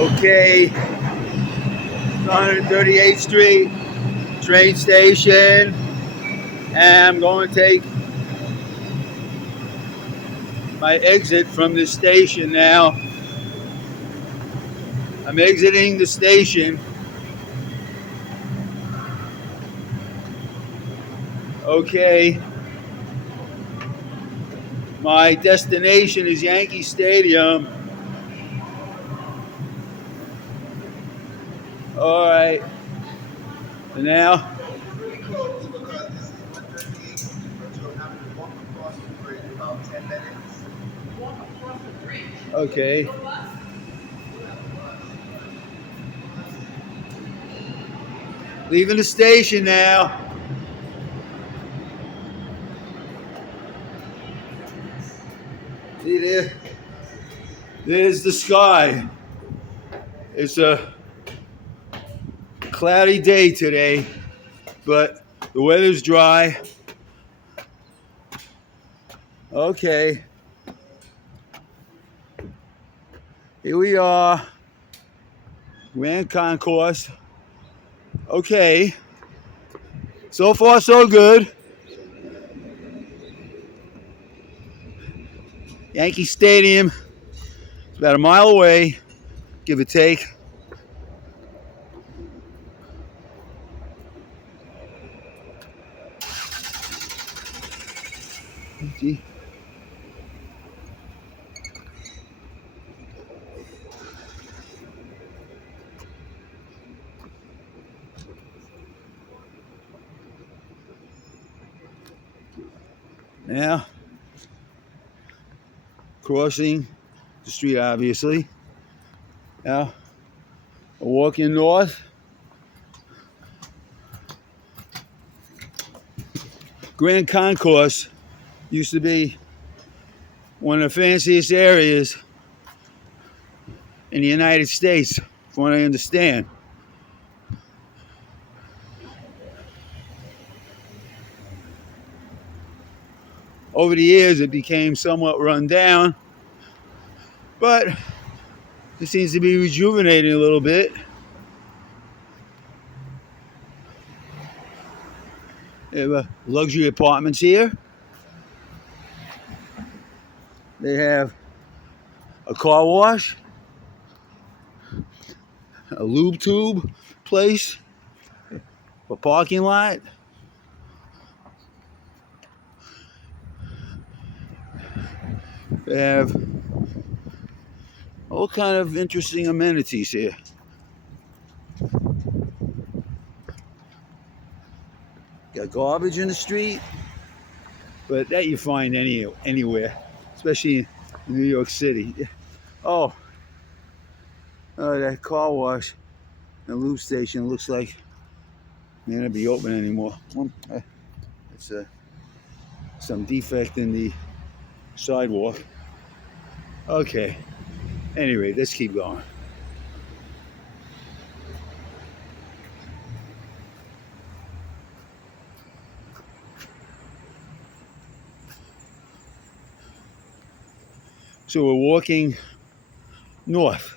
Okay, 138th Street train station, and I'm going to take my exit from the station now. I'm exiting the station. Okay, my destination is Yankee Stadium. All right, and now. Okay. Leaving the station now. See there? There's the sky. It's a cloudy day today, but the weather's dry. Okay. Here we are. Grand Concourse. Okay. So far, so good. Yankee Stadium. It's about a mile away, give or take. See? Now, crossing the street, obviously. Now, walking north. Grand Concourse used to be one of the fanciest areas in the United States, from what I understand. Over the years, it became somewhat run down, but it seems to be rejuvenating a little bit. They have luxury apartments here. They have a car wash, a lube tube place, a parking lot. They have all kind of interesting amenities here. Got garbage in the street, but that you find anywhere, especially in New York City. Oh, that car wash and lube station looks like may not be open anymore. It's some defect in the sidewalk. Okay. Anyway, let's keep going. So we're walking north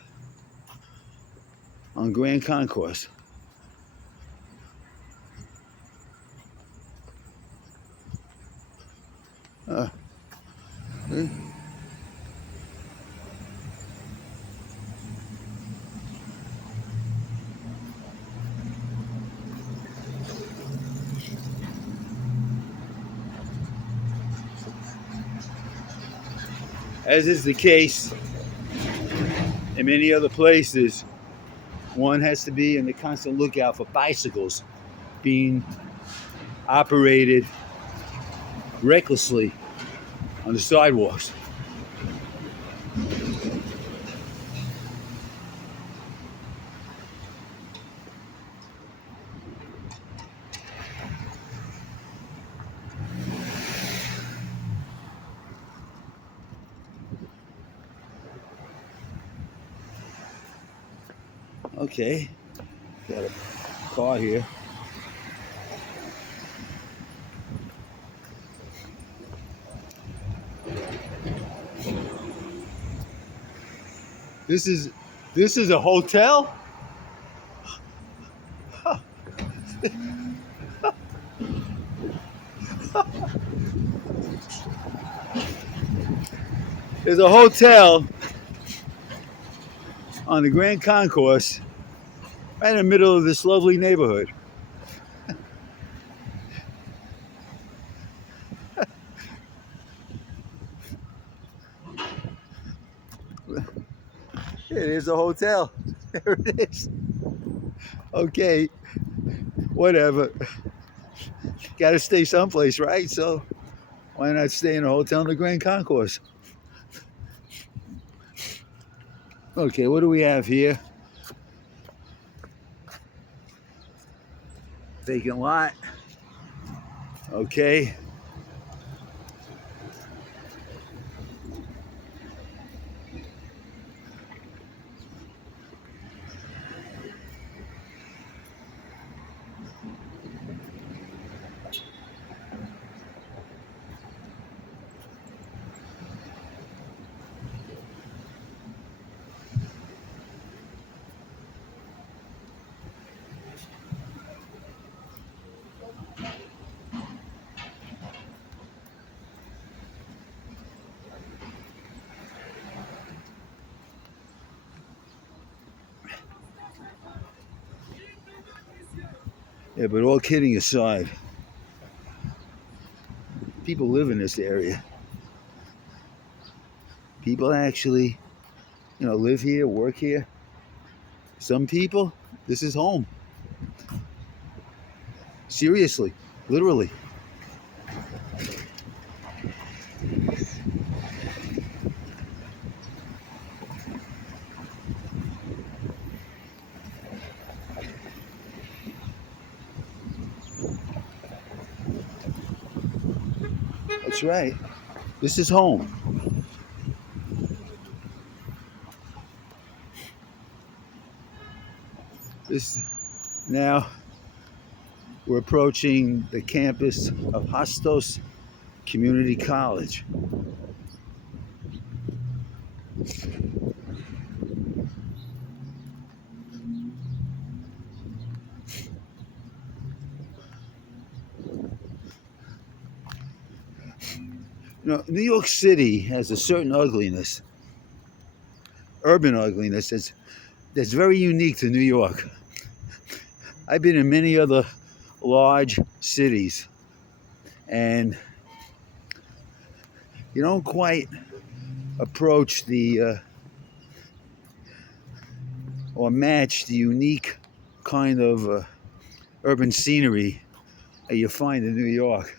on Grand Concourse. As is the case in many other places, one has to be on the constant lookout for bicycles being operated recklessly on the sidewalks. Okay, got a car here. This is This is a hotel? There's a hotel on the Grand Concourse right in the middle of this lovely neighborhood. It is a hotel. There it is. Okay, whatever. Got to stay someplace, right? So why not stay in a hotel in the Grand Concourse? Okay, what do we have here? Vacant lot. Okay. Yeah, but all kidding aside, people live in this area. People actually, live here, work here. Some people, this is home. Seriously, literally. That's right. This is home. This now we're approaching the campus of Hostos Community College. New York City has a certain ugliness, urban ugliness that's very unique to New York. I've been in many other large cities, and you don't quite approach the or match the unique kind of urban scenery that you find in New York.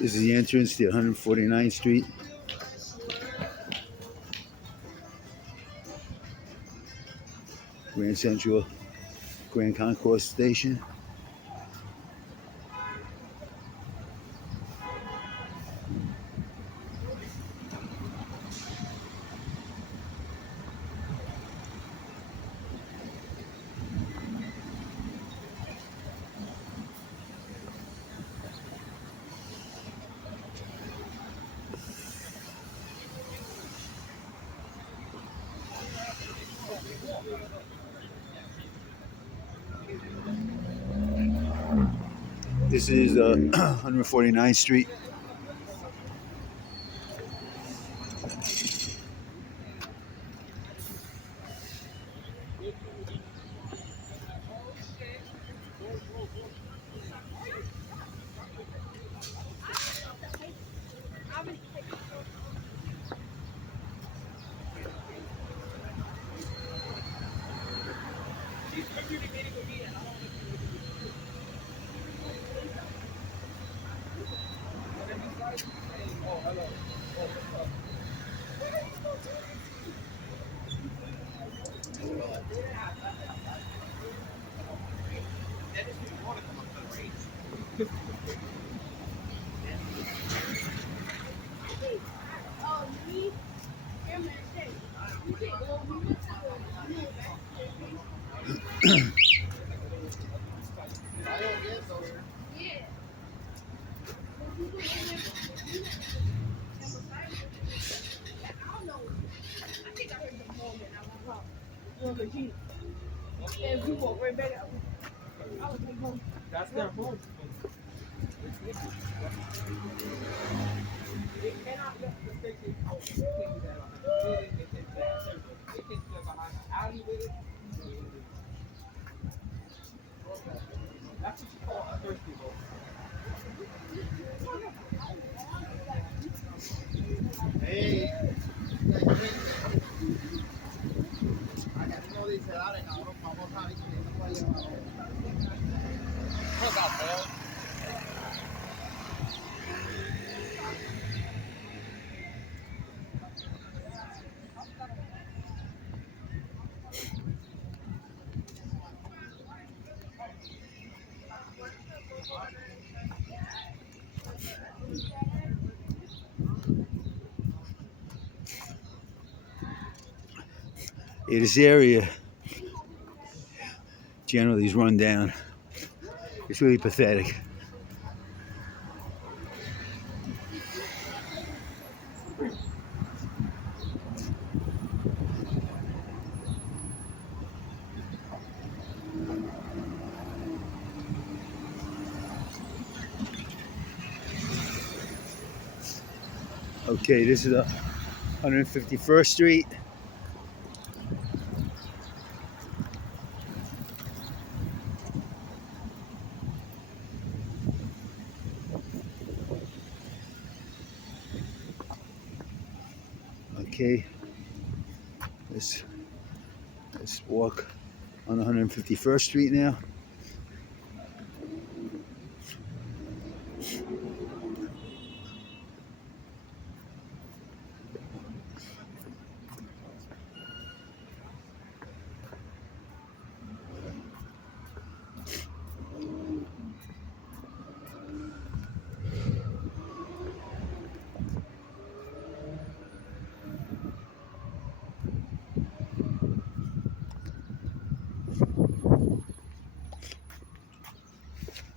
This is the entrance to 149th Street. Grand Central, Grand Concourse Station. This is 149th Street. This area generally is run down. It's really pathetic. Okay, this is 151st Street. Okay, let's walk on 151st Street now.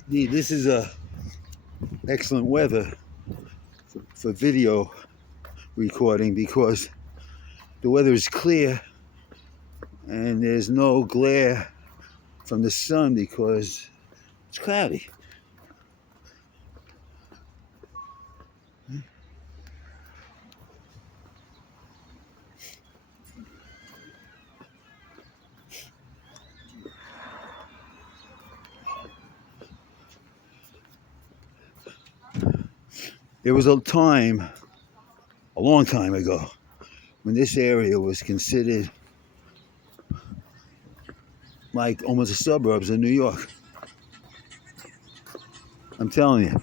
This is excellent weather for video recording because the weather is clear and there's no glare from the sun because it's cloudy. There was a time, a long time ago, when this area was considered like almost the suburbs of New York. I'm telling you.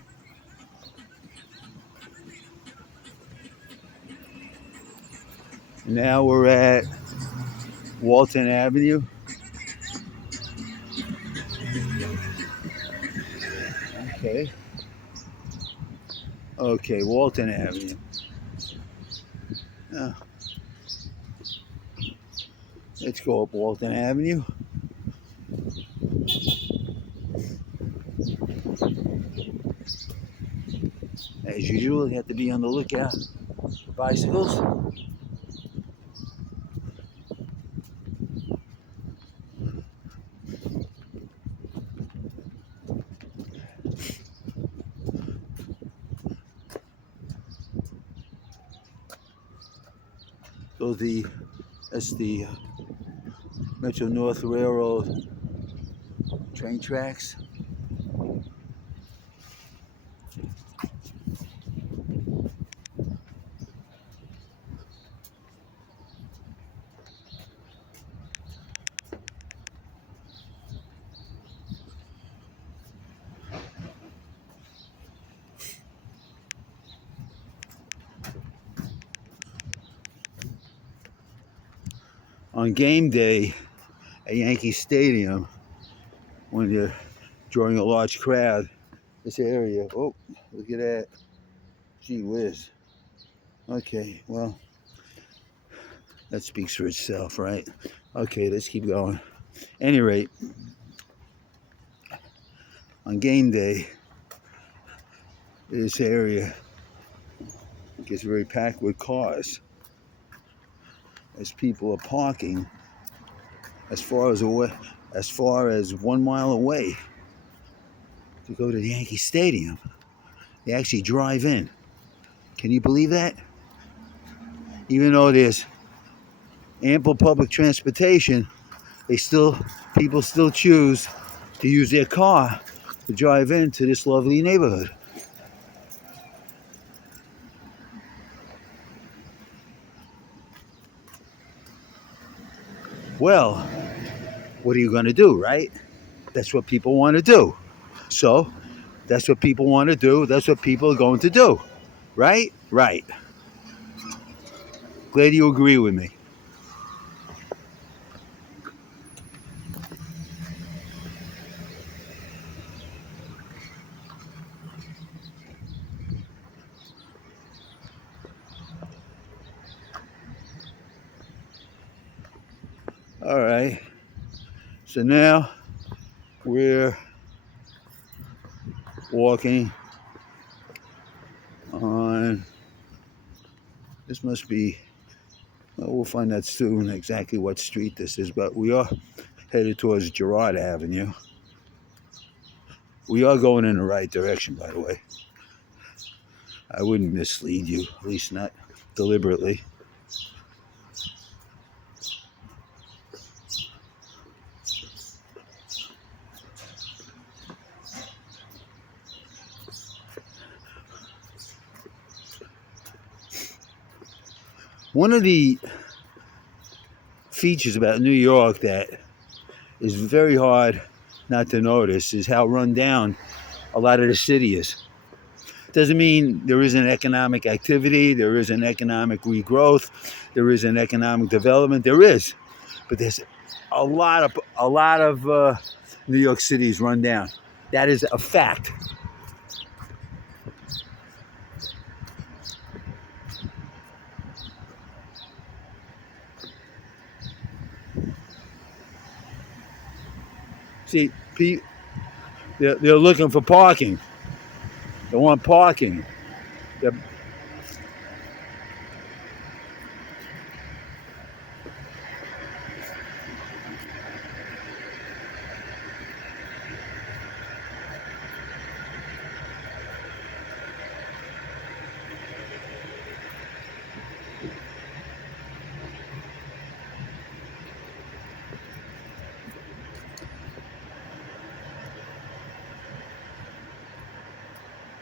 Now we're at Walton Avenue. Okay. Okay, Walton Avenue. Now, let's go up Walton Avenue. As usual, you have to be on the lookout for bicycles. So that's the Metro North Railroad train tracks. On game day at Yankee Stadium, when you're drawing a large crowd, this area, oh, look at that. Gee whiz. Okay, well, that speaks for itself, right? Okay, let's keep going. Any rate, on game day, this area gets very packed with cars as people are parking as far as 1 mile away to go to the Yankee Stadium. They actually drive in. Can you believe that? Even though there's ample public transportation, people still choose to use their car to drive into this lovely neighborhood. Well, what are you going to do, right? That's what people want to do. So, that's what people want to do. That's what people are going to do. Right? Right. Glad you agree with me. All right. So now we're walking on, this must be, well, we'll find out soon exactly what street this is, but we are headed towards Girard Avenue. We are going in the right direction, by the way. I wouldn't mislead you, at least not deliberately. One of the features about New York that is very hard not to notice is how run down a lot of the city is. Doesn't mean there isn't economic activity, there isn't economic regrowth, there isn't economic development. There is, but there's a lot of New York City's run down. That is a fact. See, they're looking for parking. They want parking. They're,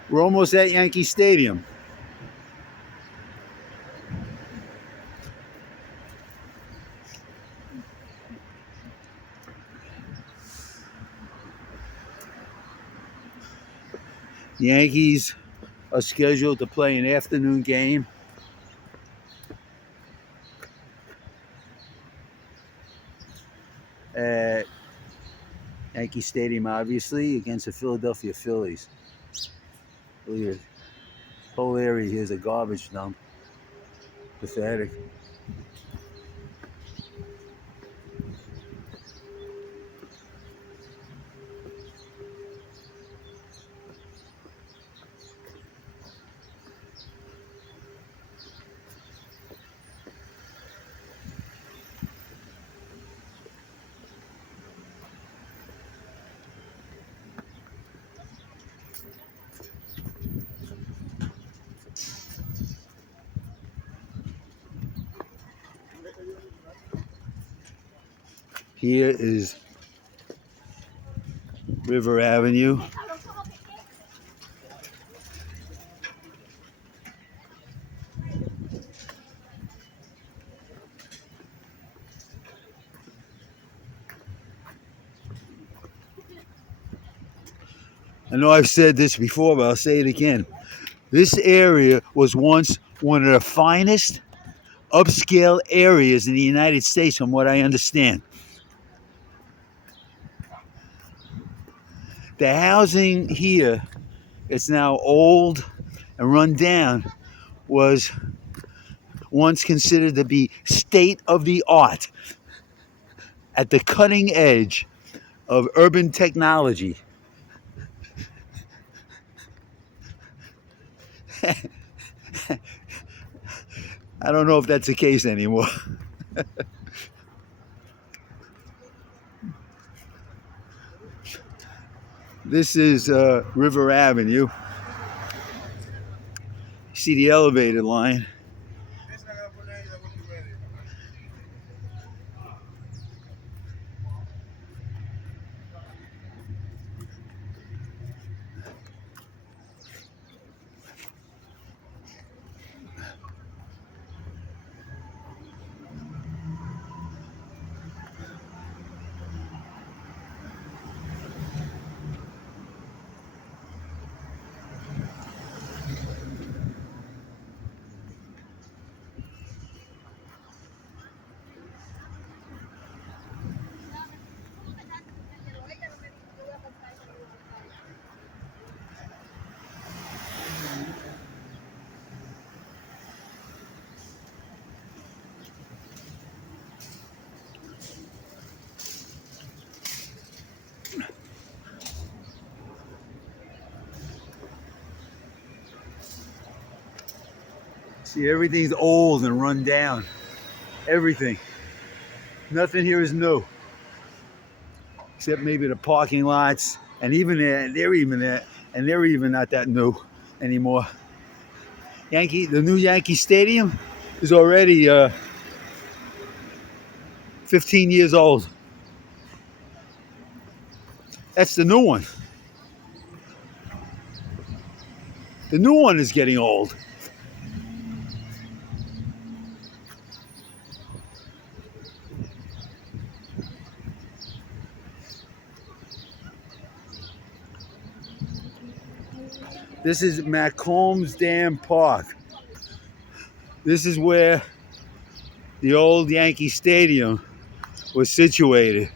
we're almost at Yankee Stadium. Yankees are scheduled to play an afternoon game at Yankee Stadium, obviously, against the Philadelphia Phillies. Look at this whole area here is a garbage dump. Pathetic. Here is River Avenue. I know I've said this before, but I'll say it again. This area was once one of the finest upscale areas in the United States, from what I understand. The housing here, it's now old and run down, was once considered to be state of the art, at the cutting edge of urban technology. I don't know if that's the case anymore. This is River Avenue. See the elevator line. See, everything's old and run down. Everything. Nothing here is new. Except maybe the parking lots, and even they're even not that new anymore. The new Yankee Stadium is already 15 years old. That's the new one. The new one is getting old. This is McCombs Dam Park. This is where the old Yankee Stadium was situated.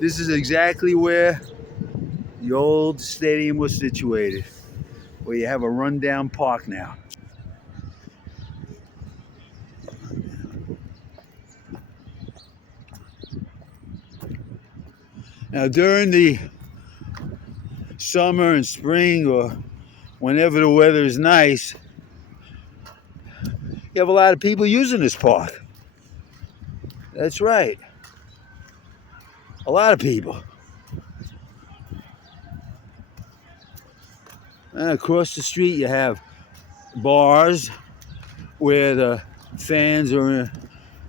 This is exactly where the old stadium was situated, where you have a rundown park now. Now, during the summer and spring, or whenever the weather is nice, you have a lot of people using this park. That's right. A lot of people. And across the street, you have bars where the fans are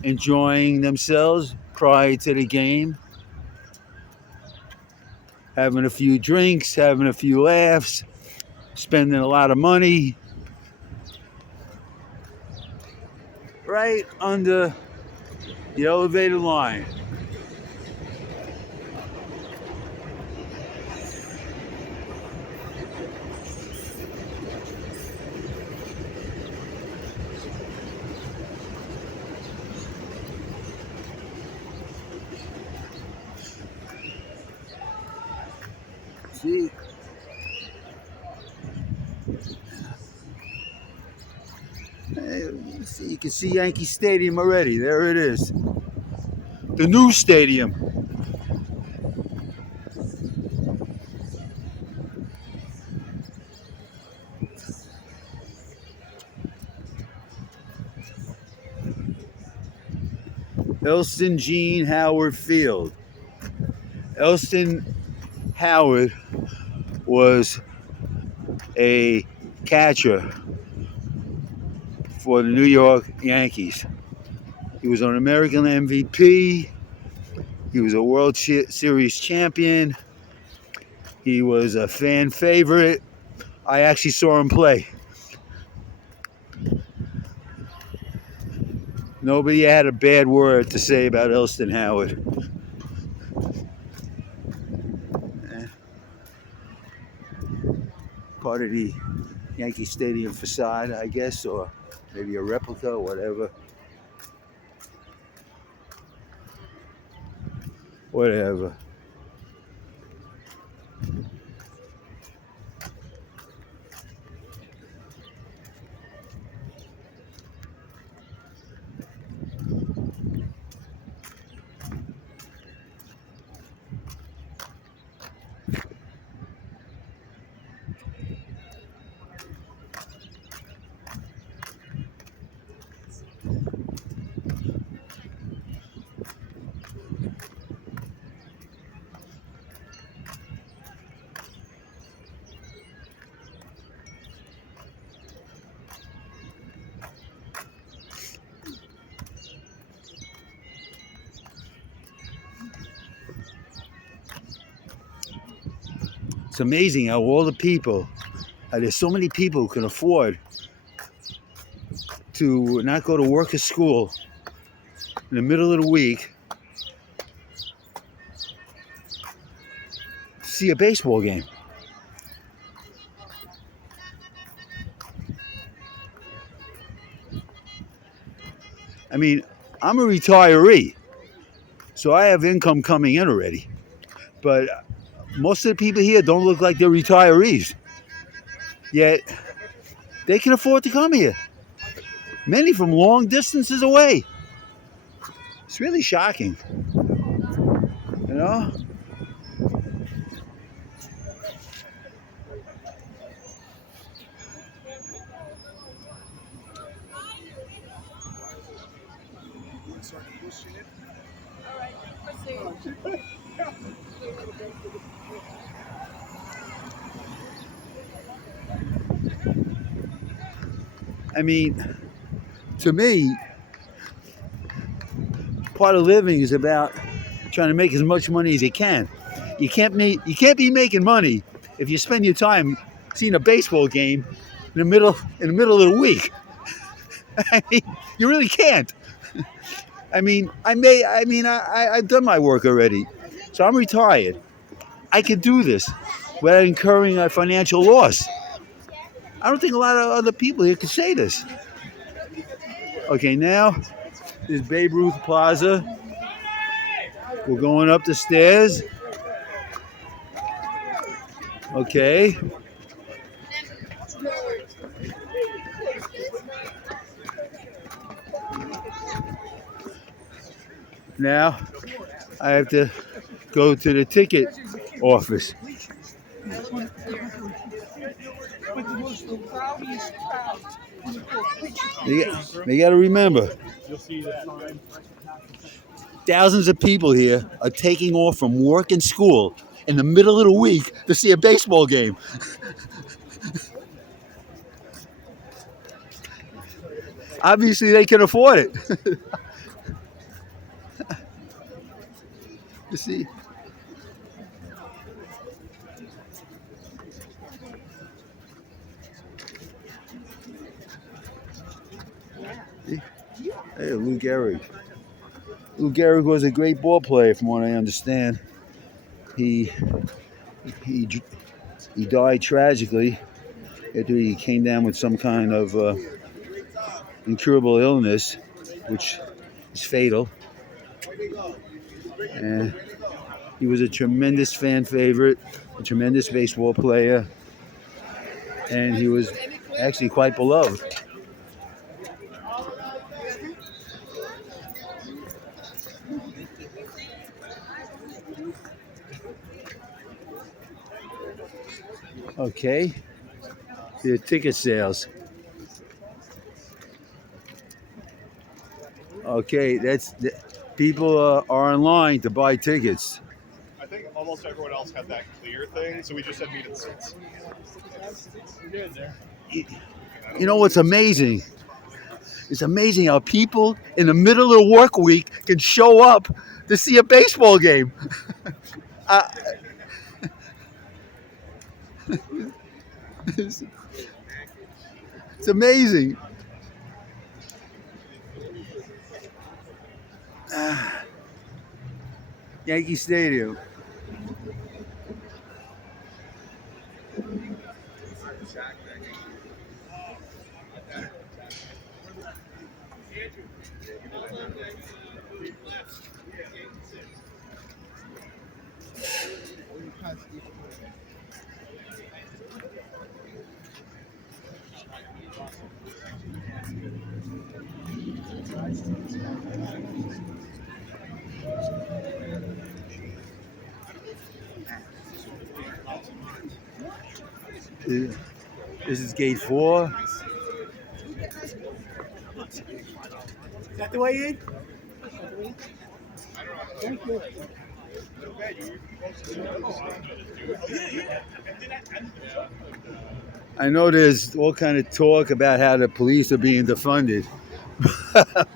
enjoying themselves prior to the game, having a few drinks, having a few laughs, spending a lot of money. Right under the elevator line. See? You can see Yankee Stadium already. There it is. The new stadium. Elston Gene Howard Field. Elston Howard was a catcher for the New York Yankees. He was an American MVP. He was a World Series champion. He was a fan favorite. I actually saw him play. Nobody had a bad word to say about Elston Howard. Part of the Yankee Stadium facade, I guess, or maybe a replica or whatever. Whatever. It's amazing how all the people, how there's so many people who can afford to not go to work or school in the middle of the week to see a baseball game. I mean, I'm a retiree, so I have income coming in already. But most of the people here don't look like they're retirees. Yet, they can afford to come here. Many from long distances away. It's really shocking. You know? I mean, to me, part of living is about trying to make as much money as you can. You can't be making money if you spend your time seeing a baseball game in the middle of the week. I mean, you really can't. I've done my work already, so I'm retired. I can do this without incurring a financial loss. I don't think a lot of other people here could say this. Okay, now there's Babe Ruth Plaza. We're going up the stairs. Okay. Now I have to go to the ticket office. You got to remember, thousands of people here are taking off from work and school in the middle of the week to see a baseball game. Obviously, they can afford it. You see? Hey, Lou Gehrig. Lou Gehrig was a great ball player, from what I understand. He died tragically after he came down with some kind of incurable illness, which is fatal. And he was a tremendous fan favorite, a tremendous baseball player, and he was actually quite beloved. Okay, the ticket sales. Okay, People are in line to buy tickets. I think almost everyone else had that clear thing, so we just had meeting seats. You know what's amazing? It's amazing how people in the middle of the work week can show up to see a baseball game. Uh, it's, it's amazing. Yankee Stadium. This is gate 4. Is that the way in? I know there's all kind of talk about how the police are being defunded,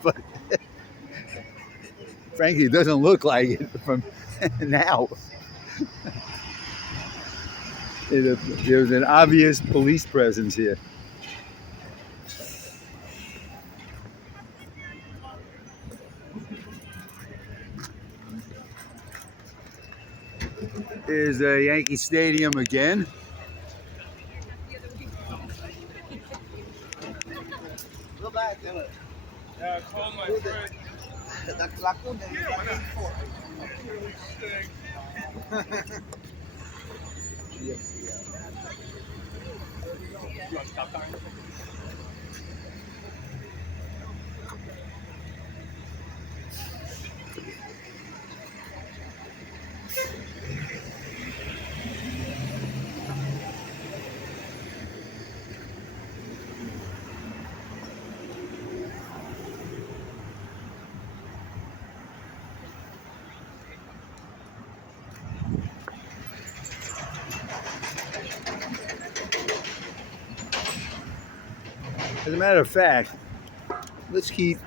but frankly, it doesn't look like it from now. There's an obvious police presence here. Here's Yankee Stadium again. Go back, do it. Yeah, call my friend. As a matter of fact, let's keep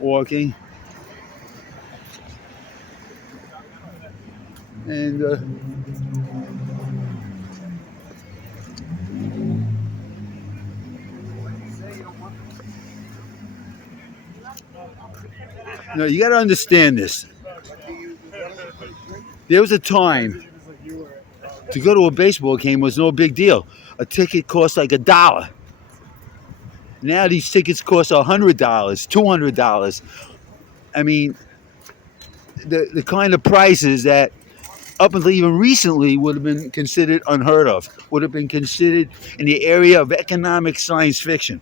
walking. And no, you got to understand this. There was a time to go to a baseball game was no big deal. A ticket cost like $1. Now these tickets cost $100, $200. I mean, the kind of prices that up until even recently would have been considered unheard of, would have been considered in the area of economic science fiction.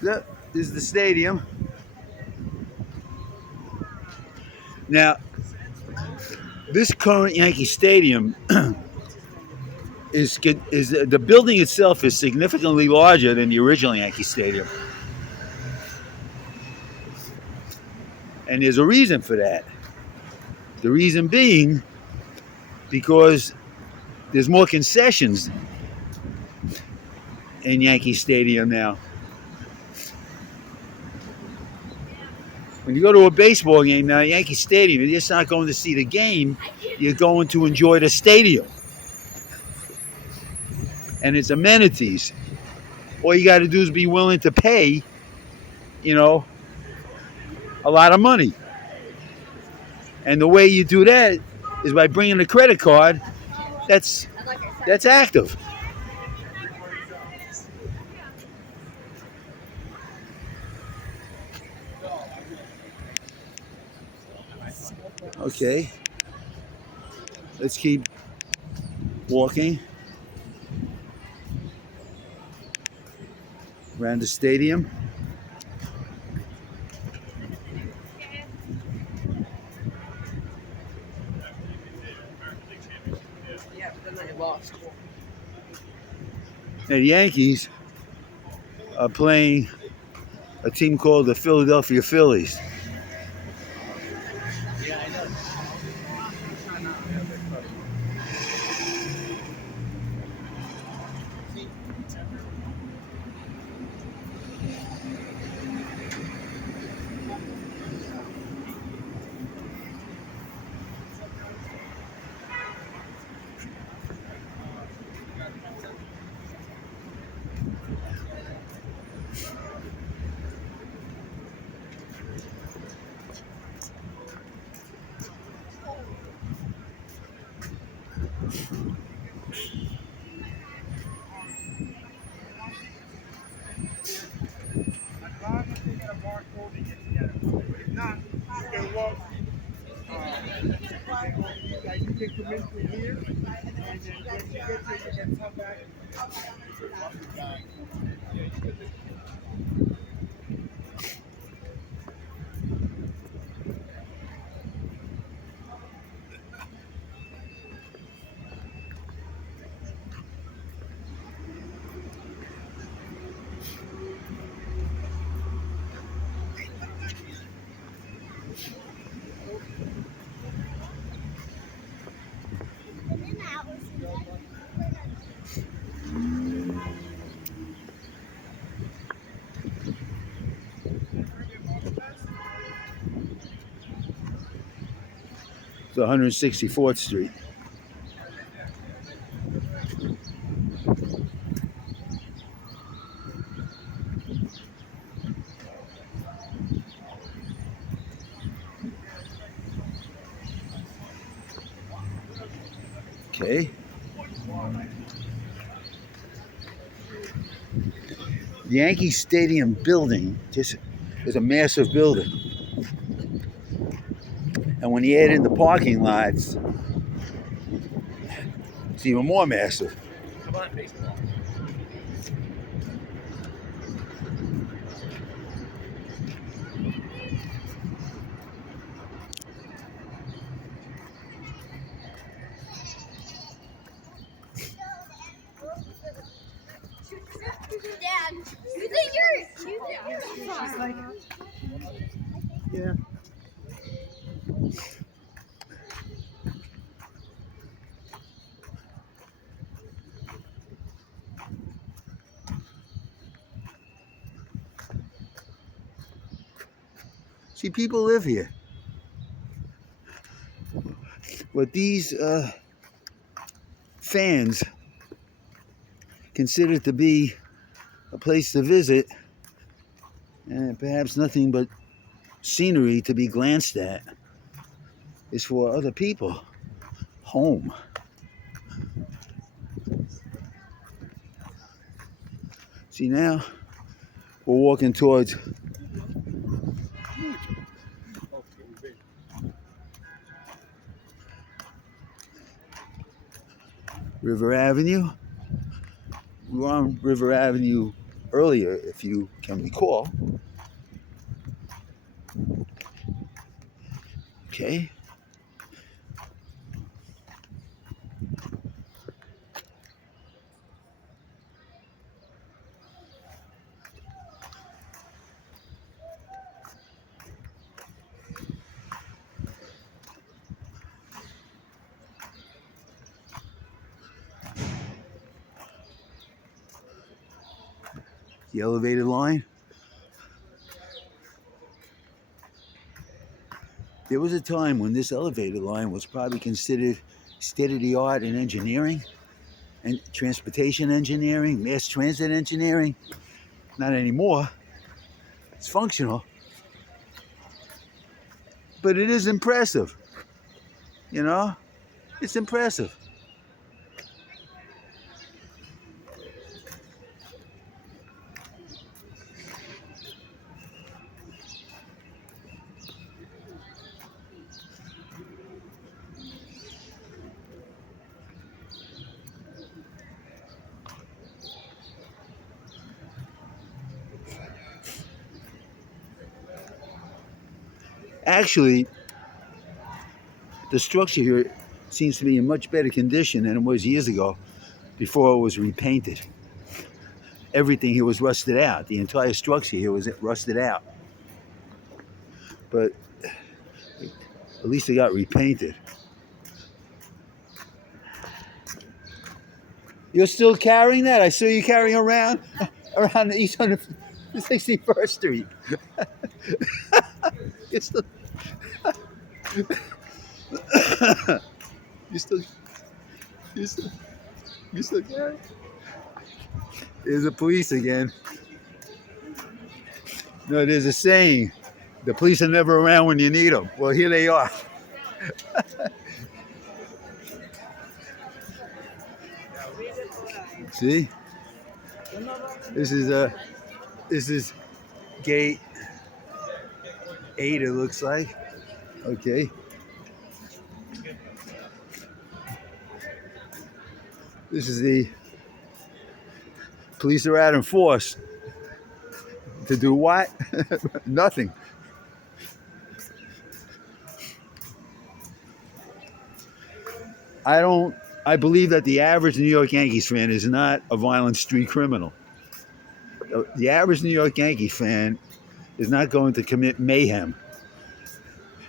This is the stadium. Now, this current Yankee Stadium is the building itself is significantly larger than the original Yankee Stadium, and there's a reason for that. The reason being because there's more concessions in Yankee Stadium now. When you go to a baseball game now, Yankee Stadium, you're just not going to see the game. You're going to enjoy the stadium and its amenities. All you got to do is be willing to pay, a lot of money. And the way you do that is by bringing a credit card that's active. Okay, let's keep walking around the stadium. but then they lost. And the Yankees are playing a team called the Philadelphia Phillies. Yeah, I know. It's 164th Street. Okay. The Yankee Stadium building just is a massive building. And when you add in the parking lots, it's even more massive. Come on, baseball. Dad, you think you're Yeah. See, people live here. What these fans consider to be a place to visit, and perhaps nothing but scenery to be glanced at, is for other people home. See, now we're walking towards River Avenue. We were on River Avenue earlier, if you can recall. Okay. The elevated line. There was a time when this elevated line was probably considered state of the art in engineering and transportation engineering, mass transit engineering. Not anymore. It's functional. But it is impressive. You know? It's impressive. Actually, the structure here seems to be in much better condition than it was years ago before it was repainted. Everything here was rusted out. The entire structure here was rusted out. But at least it got repainted. You're still carrying that? I saw you carrying around the East 161st Street. You're still, you still, you still, you still carrying? There's the police again. No, there's a saying: the police are never around when you need them. Well, here they are. See, this is gate 8. It looks like. Okay. This is the police are out in force. To do what? Nothing. I believe that the average New York Yankees fan is not a violent street criminal. The average New York Yankees fan is not going to commit mayhem.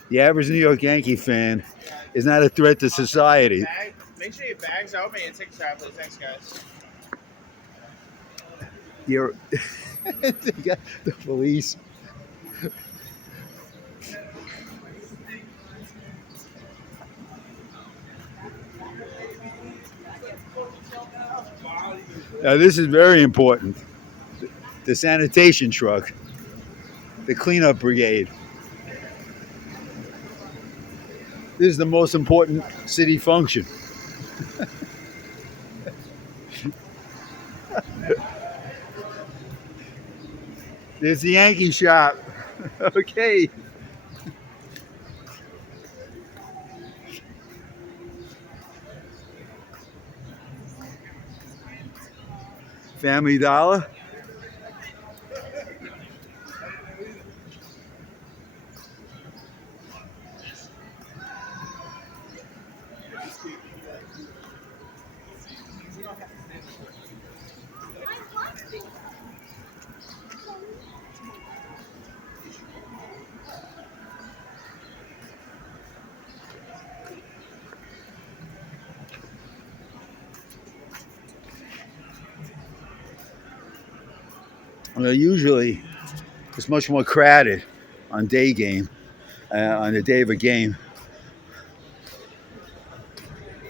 The average New York Yankee fan is not a threat to society. Make sure your bag's out, man, and take a shot, please. Thanks, guys. You're they got the police. Now this is very important. The sanitation truck, the cleanup brigade. This is the most important city function. There's the Yankee shop. Okay. Family Dollar. Well, usually it's much more crowded on day game, on the day of a game.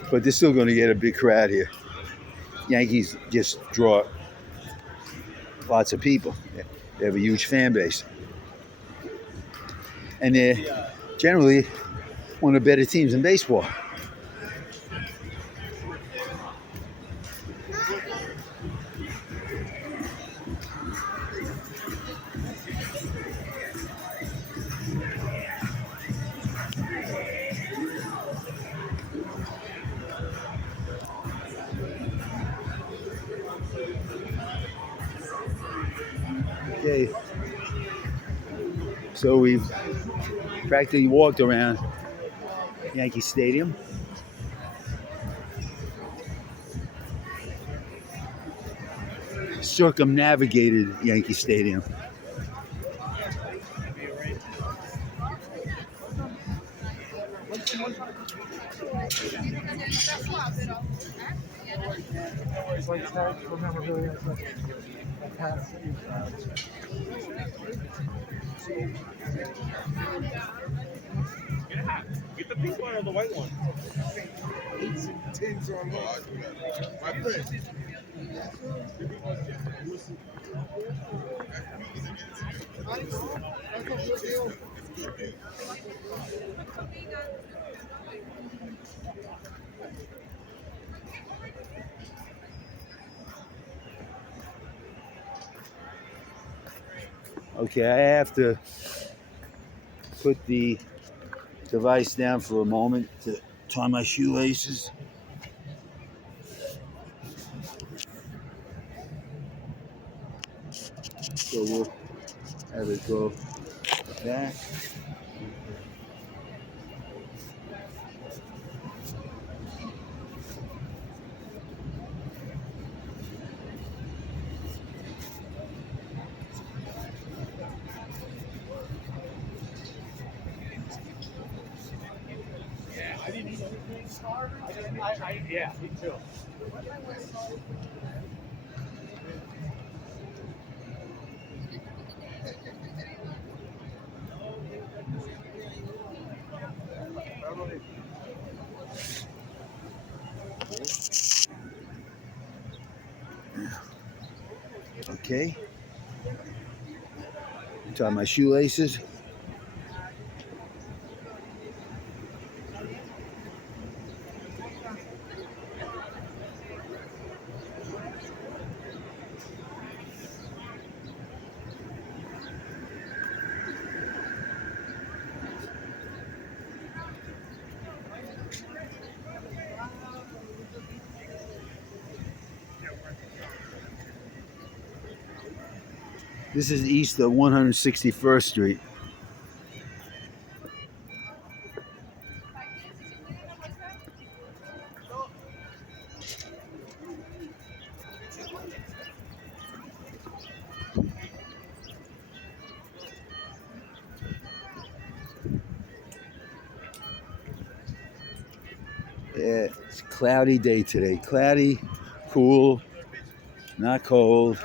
But they're still going to get a big crowd here. Yankees just draw lots of people. They have a huge fan base. And they're generally one of the better teams in baseball. Okay, so we've practically walked around Yankee Stadium. Circumnavigated Yankee Stadium. Get the pink one or the white one. My friend. Okay, I have to put the device down for a moment to tie my shoelaces. So we'll have it go back. Yeah, me too. Okay. Tie my shoelaces. This is east of 161st Street. Yeah, it's a cloudy day today. Cloudy, cool, not cold.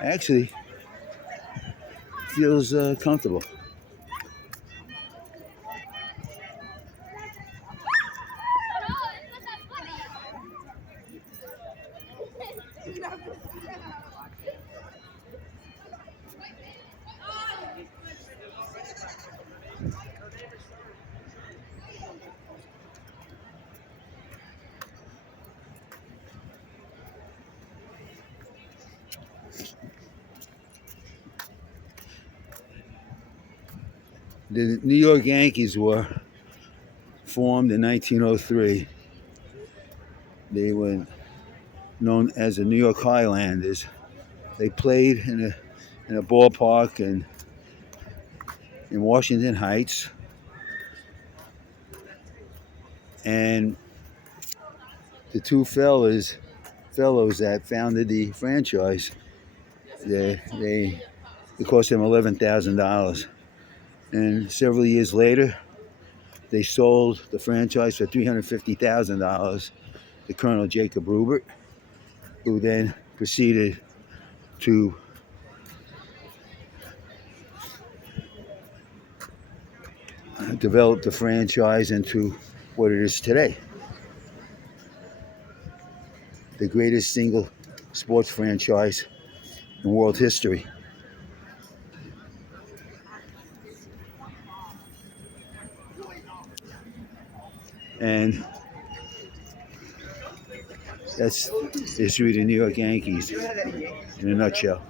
Actually, feels comfortable. The New York Yankees were formed in 1903. They were known as the New York Highlanders. They played in a ballpark in Washington Heights. And the two fellows that founded the franchise, it cost them $11,000. And several years later, they sold the franchise for $350,000 to Colonel Jacob Rubert, who then proceeded to develop the franchise into what it is today. The greatest single sports franchise in world history. And that's the history of the New York Yankees in a nutshell.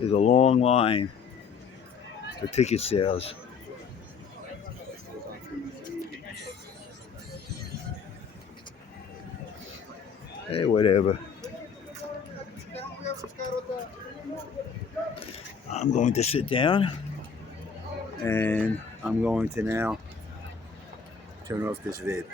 There's a long line for ticket sales. Hey, whatever. I'm going to sit down and I'm going to now turn off this vid.